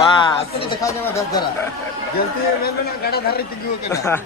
बस दिखाने में जरा जल्दी में ना गाड़ा धर रही थी के ना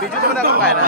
बीजू तो बता पाए ना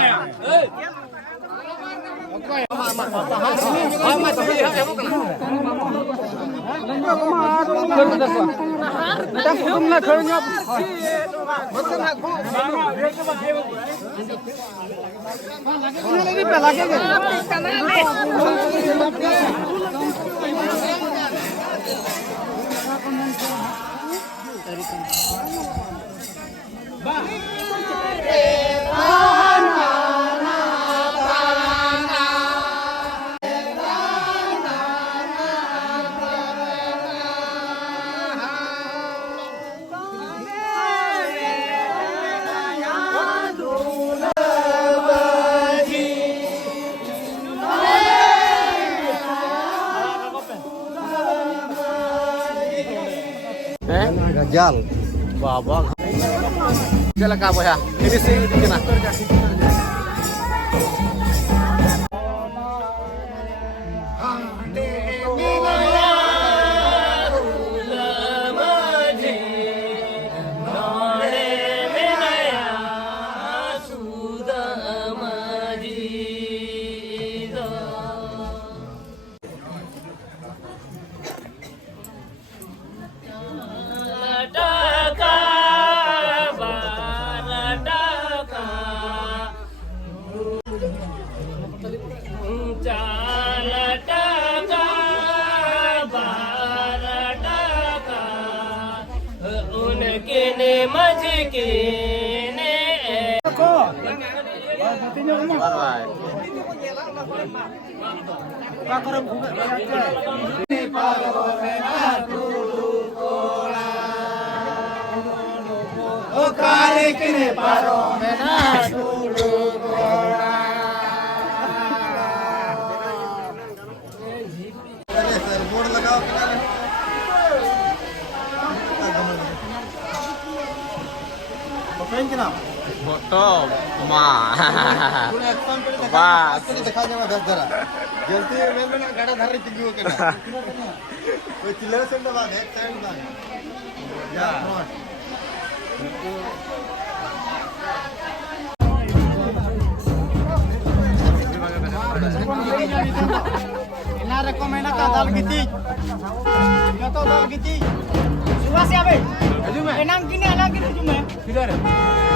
जाल बाबा चला का बोया ini sih kena बोर्ड लगाओ के नाम फोटो माँ बस दिखाने में जरा जल्दी में ना गाड़ा धर रही थी के ना कोई चिल्ला से ना बात है साइड ना या Ina rekomenda ka dal giti. Gato dal giti. Suka siapa? Enang kini jume. Tidak.